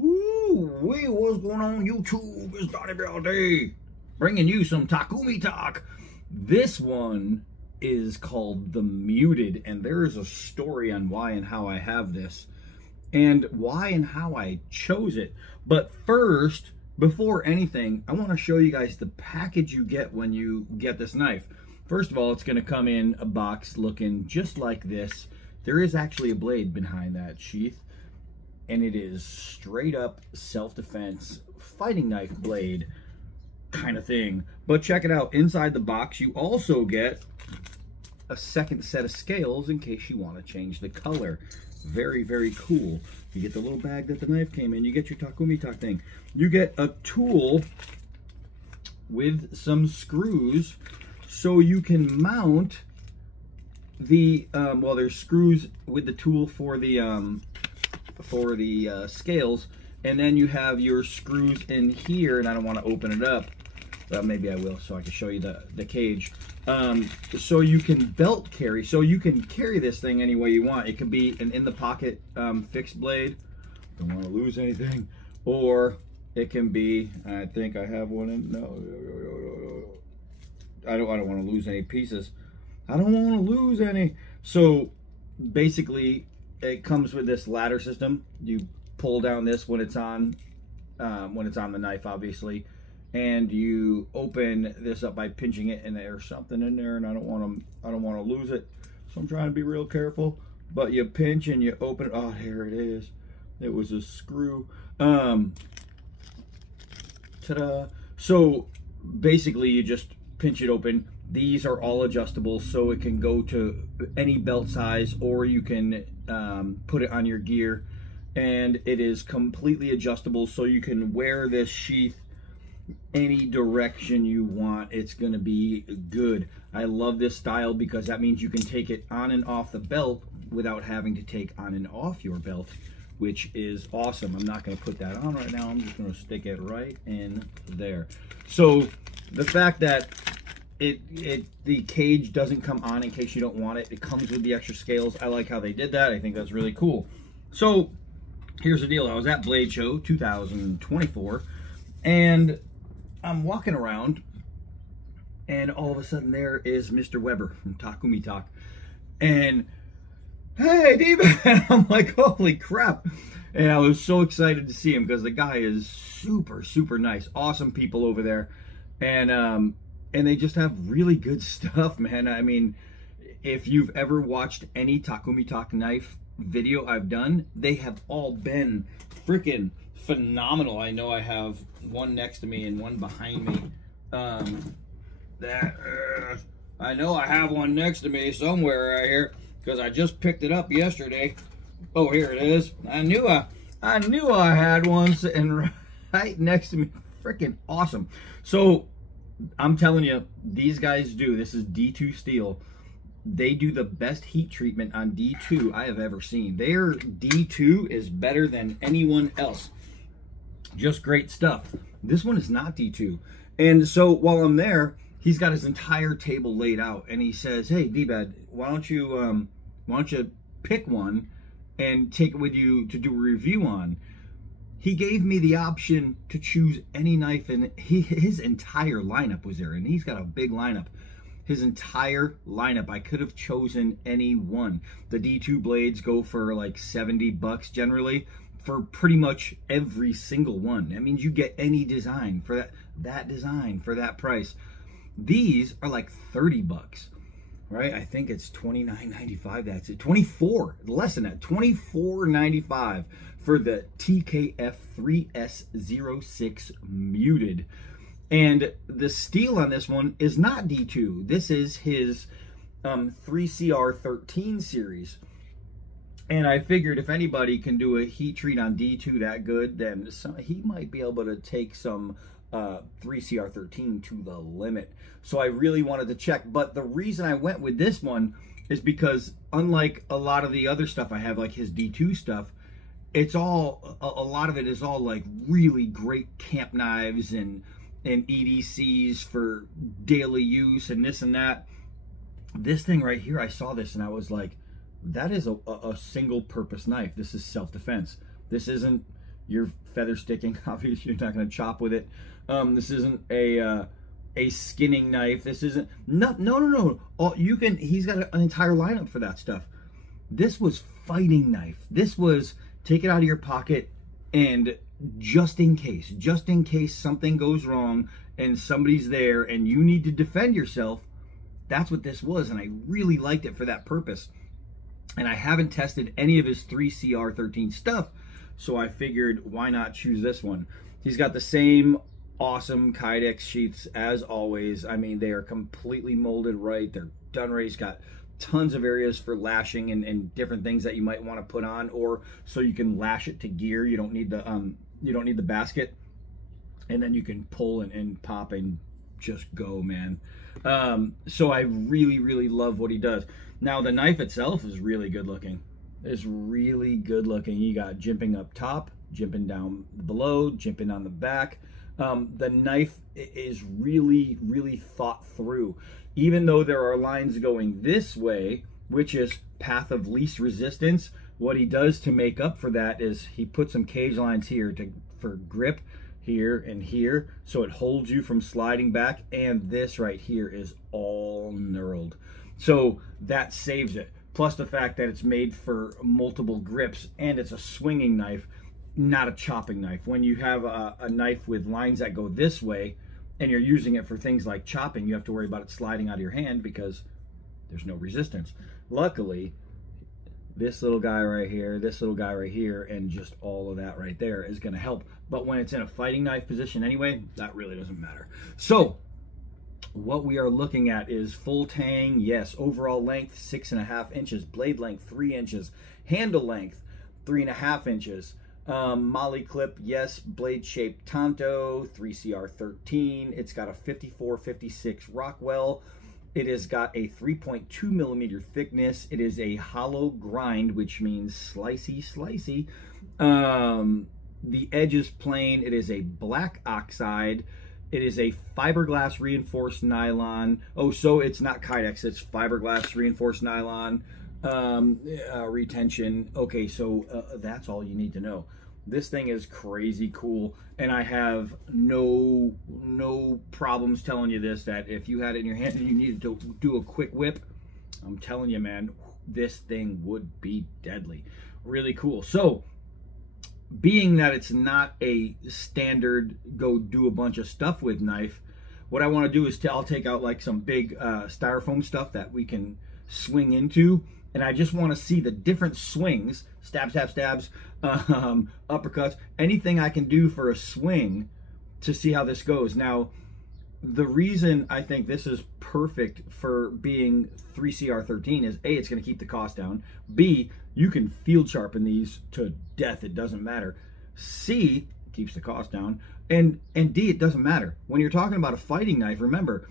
Woo! What's going on YouTube? It's Donnie all day, bringing you some Takumitak. This one is called the Muted, and there is a story on why and how I have this, and why and how I chose it. But first, before anything, I want to show you guys the package you get when you get this knife. First of all, it's going to come in a box looking just like this. There is actually a blade behind that sheath, and it is straight up self-defense fighting knife blade kind of thing. But check it out, inside the box you also get a second set of scales in case you want to change the color. Very, very cool. You get the little bag that the knife came in, you get your Takumitak thing. You get a tool with some screws so you can mount the, well, there's screws with the tool for the scales, and then you have your screws in here, and I don't want to open it up, but maybe I will so I can show you the cage. So you can belt carry, so you can carry this thing any way you want. It could be an in the pocket fixed blade, don't want to lose anything, or it can be, I think I have one in, no, I don't want to lose any pieces. I don't want to lose any. So basically it comes with this ladder system. You pull down this when it's on the knife, obviously, and you open this up by pinching it, and there's something in there, and I don't want to lose it, so I'm trying to be real careful. But you pinch and you open it. Oh, here it is. It was a screw. Ta-da! So basically, you just pinch it open. These are all adjustable, so it can go to any belt size, or you can put it on your gear, and it is completely adjustable, so you can wear this sheath any direction you want. It's gonna be good. I love this style because that means you can take it on and off the belt without having to take on and off your belt, which is awesome. I'm not gonna put that on right now. I'm just gonna stick it right in there. So the fact that the cage doesn't come on in case you don't want it. It comes with the extra scales. I like how they did that. I think that's really cool. So here's the deal. I was at Blade Show 2024, and I'm walking around, and all of a sudden there is Mr. Weber from Takumitak, and hey, D-Man, I'm like, holy crap. And I was so excited to see him because the guy is super, super nice. Awesome people over there. And they just have really good stuff, man. I mean, if you've ever watched any Takumitak knife video I've done, they have all been freaking phenomenal. I know I have one next to me and one behind me. I know I have one next to me somewhere right here because I just picked it up yesterday. Oh, here it is. I knew I had one sitting right next to me. Freaking awesome. So I'm telling you, these guys do. This is D2 steel. They do the best heat treatment on D2 I have ever seen. Their D2 is better than anyone else. Just great stuff. This one is not D2. And so while I'm there, he's got his entire table laid out, and he says, "Hey, D-Bad, why don't you pick one and take it with you to do a review on?" He gave me the option to choose any knife, and his entire lineup was there, and he's got a big lineup. His entire lineup, I could have chosen any one. The D2 blades go for like 70 bucks generally for pretty much every single one. That means you get any design for that design for that price. These are like 30 bucks. Right, I think it's $29.95. That's it. 24, less than that. $24.95 for the TKF3S06 Muted. And the steel on this one is not D2. This is his 3CR13 series. And I figured if anybody can do a heat treat on D2 that good, then he might be able to take some 3CR13 to the limit. So I really wanted to check. But the reason I went with this one is because unlike a lot of the other stuff I have, like his D2 stuff, it's all, a lot of it is all like really great camp knives and EDCs for daily use and this and that. This thing right here, I saw this and I was like, that is a single purpose knife. This is self-defense. This isn't your feather sticking. Obviously, you're not going to chop with it. This isn't a skinning knife. This isn't no. You can. He's got an entire lineup for that stuff. This was fighting knife. This was take it out of your pocket and just in case something goes wrong and somebody's there and you need to defend yourself. That's what this was, and I really liked it for that purpose. And I haven't tested any of his 3CR13 stuff, so I figured why not choose this one. He's got the same awesome Kydex sheaths as always. I mean, they are completely molded right. They're done right. He's got tons of areas for lashing and different things that you might want to put on, or so you can lash it to gear. You don't need the basket, and then you can pull and pop and just go, man. So I really love what he does. Now the knife itself is really good looking. It's really good looking. You got jimping up top, jimping down below, jimping on the back. The knife is really thought through. Even though there are lines going this way, which is path of least resistance, what he does to make up for that is he puts some cage lines here for grip, here and here, so it holds you from sliding back, and this right here is all knurled. So that saves it. Plus the fact that it's made for multiple grips, and it's a swinging knife, not a chopping knife. When you have a knife with lines that go this way, and you're using it for things like chopping, you have to worry about it sliding out of your hand because there's no resistance. Luckily, this little guy right here, this little guy right here, and just all of that right there is going to help. But when it's in a fighting knife position anyway, that really doesn't matter. So what we are looking at is full tang, yes. Overall length, 6.5 inches. Blade length, 3 inches. Handle length, 3.5 inches. Molly clip, yes. Blade shaped Tonto, 3CR13. It's got a 54-56 Rockwell. It has got a 3.2 millimeter thickness. It is a hollow grind, which means slicey. The edge is plain. It is a black oxide. It is a fiberglass reinforced nylon. Oh, so it's not Kydex. It's fiberglass reinforced nylon retention. Okay, so that's all you need to know. This thing is crazy cool, and I have no problems telling you this, that if you had it in your hand and you needed to do a quick whip, I'm telling you, man, this thing would be deadly. Really cool. So, being that it's not a standard go do a bunch of stuff with knife, what I want to do is I'll take out like some big styrofoam stuff that we can swing into, and I just want to see the different swings, stabs, uppercuts, anything I can do for a swing to see how this goes. Now, the reason I think this is perfect for being 3CR13 is A, it's going to keep the cost down. B, you can field sharpen these to death. It doesn't matter. C, keeps the cost down. And D, it doesn't matter. When you're talking about a fighting knife, remember,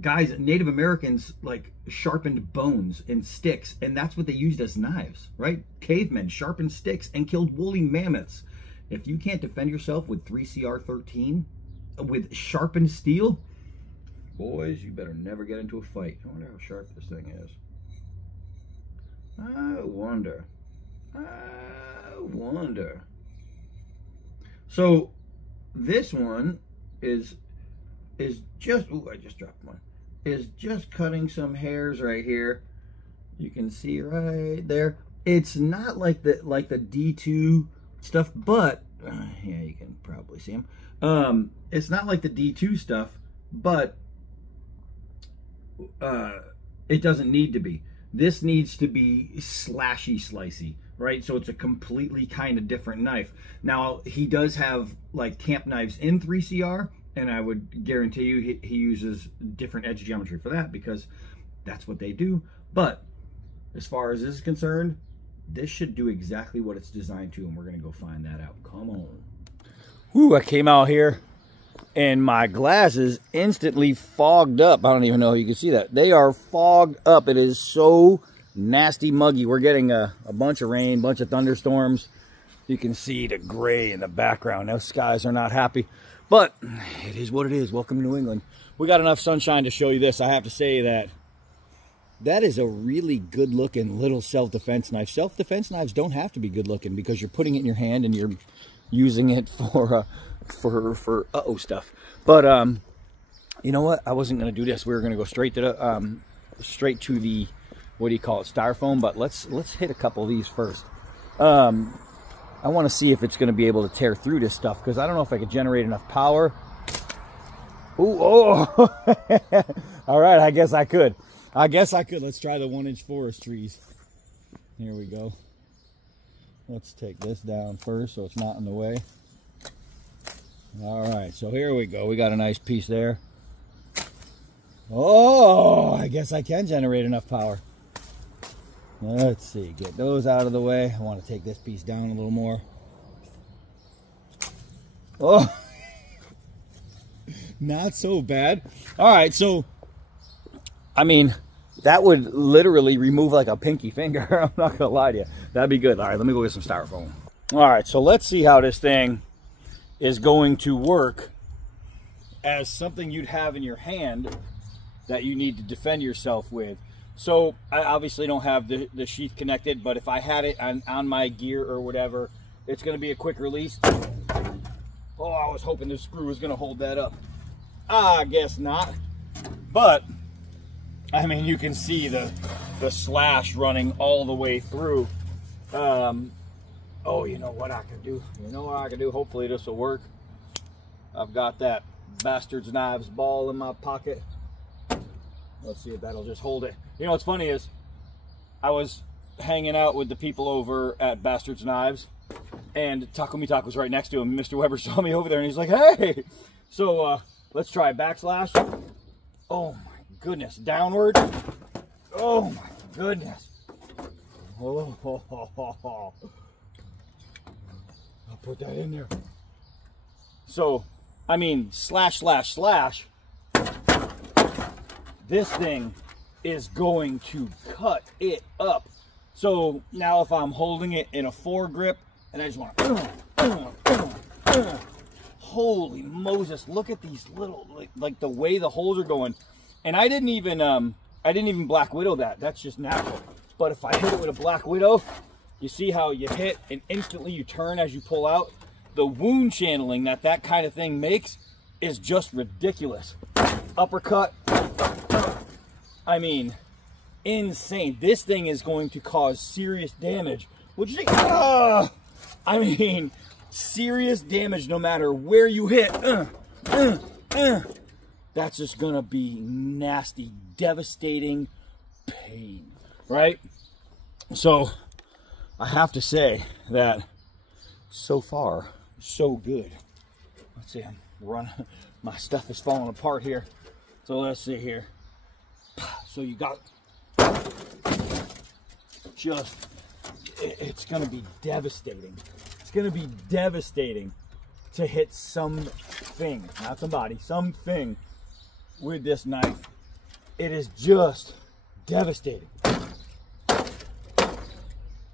guys, Native Americans like sharpened bones and sticks, and that's what they used as knives, right? Cavemen sharpened sticks and killed woolly mammoths. If you can't defend yourself with 3CR13 with sharpened steel, boys, you better never get into a fight. I wonder how sharp this thing is. I wonder. So this one is just, ooh, I just dropped one, is just cutting some hairs right here. You can see right there. It's not like the D2 stuff, but yeah, you can probably see them. It's not like the D2 stuff, but it doesn't need to be. This needs to be slicey, right? So it's a completely kind of different knife. Now, he does have like camp knives in 3CR, and I would guarantee you he uses different edge geometry for that because that's what they do. But as far as this is concerned, this should do exactly what it's designed to, and we're going to go find that out. Come on. Ooh, I came out here, and my glasses instantly fogged up. I don't even know if you can see that. They are fogged up. It is so nasty muggy. We're getting a bunch of rain, bunch of thunderstorms. You can see the gray in the background. Those skies are not happy. But it is what it is. Welcome to New England. We got enough sunshine to show you this. I have to say that that is a really good looking little self-defense knife. Self-defense knives don't have to be good looking because you're putting it in your hand and you're using it for uh-oh stuff. But you know what? I wasn't going to do this. We were going to go straight to the what do you call it, styrofoam, but let's hit a couple of these first. I want to see if it's going to be able to tear through this stuff, because I don't know if I could generate enough power. Ooh, oh. All right, I guess I could. Let's try the 1-inch forest trees. Here we go. Let's take this down first so it's not in the way. All right, so here we go. We got a nice piece there. Oh, I guess I can generate enough power. Let's see, get those out of the way. I want to take this piece down a little more. Oh, not so bad. All right, so, I mean, that would literally remove like a pinky finger. I'm not gonna lie to you. That'd be good. All right, let me go get some styrofoam. All right, so let's see how this thing is going to work as something you'd have in your hand that you need to defend yourself with. So I obviously don't have the sheath connected, but if I had it on my gear or whatever, it's going to be a quick release. Oh, I was hoping this screw was going to hold that up. I guess not. But, I mean, you can see the slash running all the way through. Oh, you know what I can do? Hopefully this will work. I've got that Bastard's Knives ball in my pocket. Let's see if that'll just hold it. You know what's funny is, I was hanging out with the people over at Bastard's Knives, and Takumitak was right next to him. Mr. Weber saw me over there, and he's like, hey! So, let's try backslash. Oh my goodness, downward. Oh my goodness. Oh, ho, ho, ho, ho. I'll put that in there. So, I mean, slash, slash, slash. This thing is going to cut it up. So now if I'm holding it in a foregrip and I just want to, holy Moses, look at these little, like the way the holes are going. And I didn't even Black Widow that. That's just natural. But if I hit it with a Black Widow, you see how you hit and instantly you turn as you pull out. The wound channeling that kind of thing makes is just ridiculous. Uppercut. I mean, insane. This thing is going to cause serious damage. I mean, serious damage no matter where you hit. That's just gonna be nasty, devastating pain, right? So, I have to say that so far, so good. Let's see, my stuff is falling apart here. So let's see here. So you got just, it's going to be devastating. It's going to be devastating to hit something, not somebody, something with this knife. It is just devastating.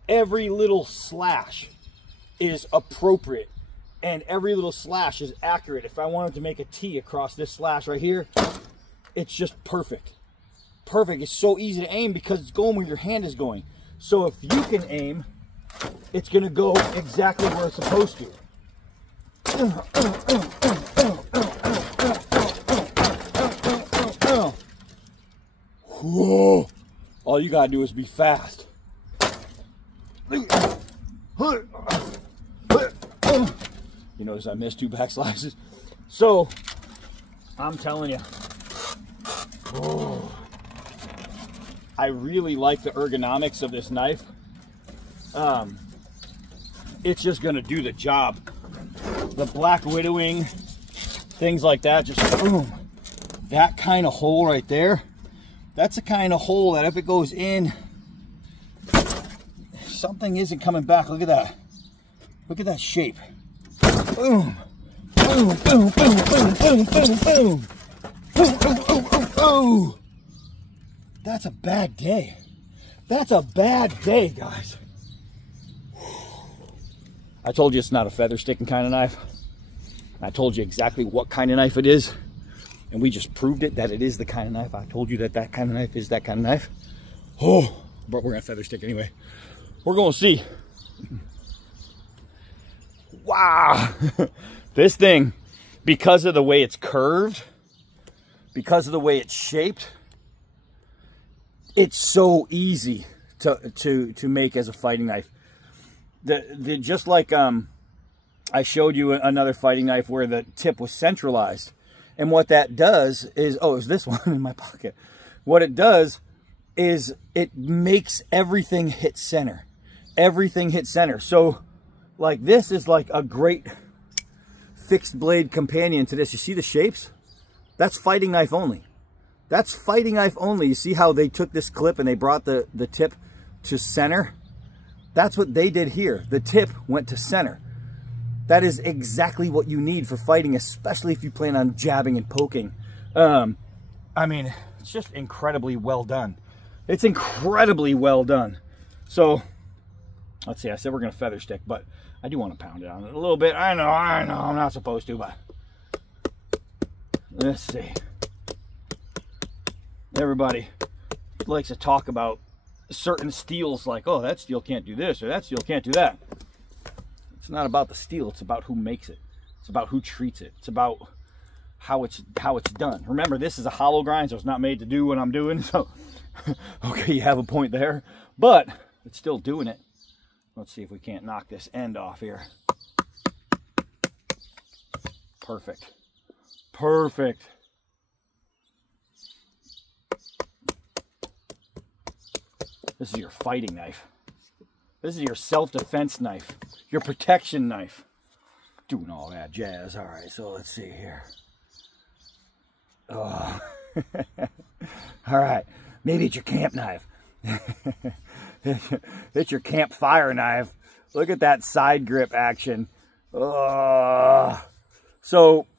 Every little slash is appropriate and every little slash is accurate. If I wanted to make a T across this slash right here, it's just perfect. Perfect. It's so easy to aim because it's going where your hand is going. So if you can aim, it's going to go exactly where it's supposed to. Whoa. All you got to do is be fast. You notice I missed 2 back slices. So, I'm telling you, oh, I really like the ergonomics of this knife. It's just going to do the job. The Black Widowing, things like that, just boom. That kind of hole right there, that's the kind of hole that if it goes in, something isn't coming back. Look at that. Look at that shape. Boom. Boom, boom, boom, boom, boom, boom, boom. Boom, boom, boom, boom, boom. That's a bad day. That's a bad day, guys. I told you it's not a feather sticking kind of knife. I told you exactly what kind of knife it is. And we just proved it, that it is the kind of knife. I told you that that kind of knife is that kind of knife. Oh, but we're gonna feather stick anyway. We're gonna see. Wow. This thing, because of the way it's curved, because of the way it's shaped, it's so easy to make as a fighting knife. Just like I showed you another fighting knife where the tip was centralized. And what that does is, oh, is this one in my pocket. What it does is it makes everything hit center. Everything hits center. So like this is like a great fixed blade companion to this. You see the shapes? That's fighting knife only. That's fighting knife only. You see how they took this clip and they brought the tip to center? That's what they did here. The tip went to center. That is exactly what you need for fighting, especially if you plan on jabbing and poking. I mean, it's just incredibly well done. It's incredibly well done. So, let's see, I said we're gonna feather stick, but I do want to pound it on it a little bit. I know, I'm not supposed to, but let's see. Everybody likes to talk about certain steels like, oh, that steel can't do this or that steel can't do that. It's not about the steel, it's about who makes it. It's about who treats it. It's about how it's done. Remember, this is a hollow grind, so it's not made to do what I'm doing. So, okay, you have a point there, but it's still doing it. Let's see if we can't knock this end off here. Perfect. Perfect. This is your fighting knife. This is your self-defense knife. Your protection knife. Doing all that jazz. All right, so let's see here. Oh. All right, maybe it's your camp knife. It's your campfire knife. Look at that side grip action. So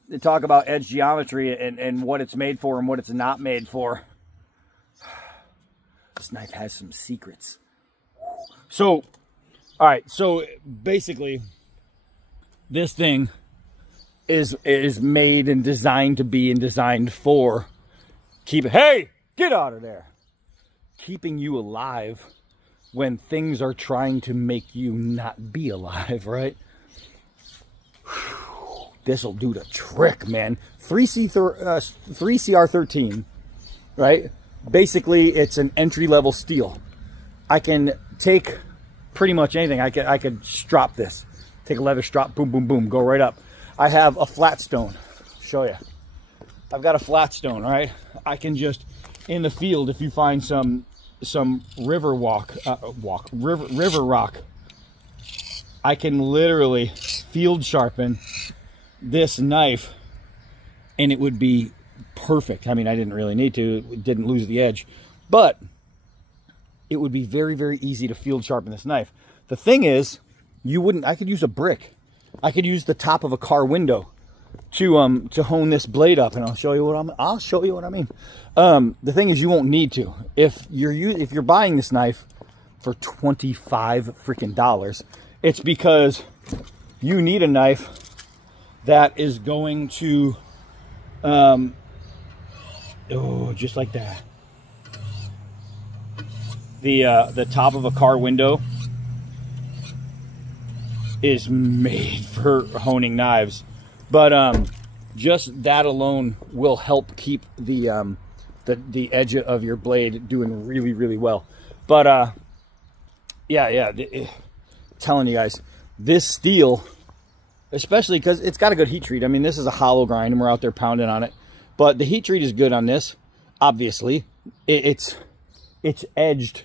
to talk about edge geometry and what it's made for and what it's not made for. This knife has some secrets. So, all right, so basically this thing is made and designed to be and designed for hey, get out of there. Keeping you alive when things are trying to make you not be alive, right? This'll do the trick, man. 3CR13, right? Basically, it's an entry-level steel. I can take pretty much anything. I could strop this. Take a leather strop, boom, boom, boom, go right up. I have a flat stone. Show you. I've got a flat stone, right? I can just, in the field, if you find some river rock, I can literally field sharpen this knife and it would be perfect. I mean, I didn't really need to, it didn't lose the edge, but it would be very, very easy to field sharpen this knife. The thing is, I could use a brick. I could use the top of a car window to hone this blade up, and I'll show you what I mean. The thing is, you won't need to. If you're buying this knife for $25 freaking dollars, it's because you need a knife that is going to just like that. The top of a car window is made for honing knives, but just that alone will help keep the edge of your blade doing really, really well. But telling you guys, this steel, especially because it's got a good heat treat. I mean, this is a hollow grind and we're out there pounding on it, but the heat treat is good on this. Obviously, it's edged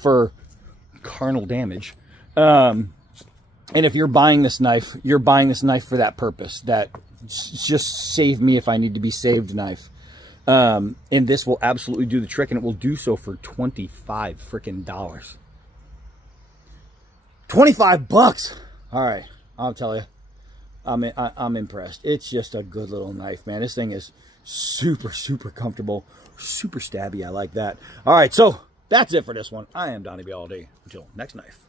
for carnal damage. And if you're buying this knife, you're buying this knife for that purpose. That just save me if I need to be saved knife. And this will absolutely do the trick, and it will do so for $25 freaking dollars. 25 bucks. All right, I'll tell you, I'm impressed. It's just a good little knife, man. This thing is super, super comfortable, super stabby. I like that. All right, so that's it for this one. I am Donnie B all day. Until next knife.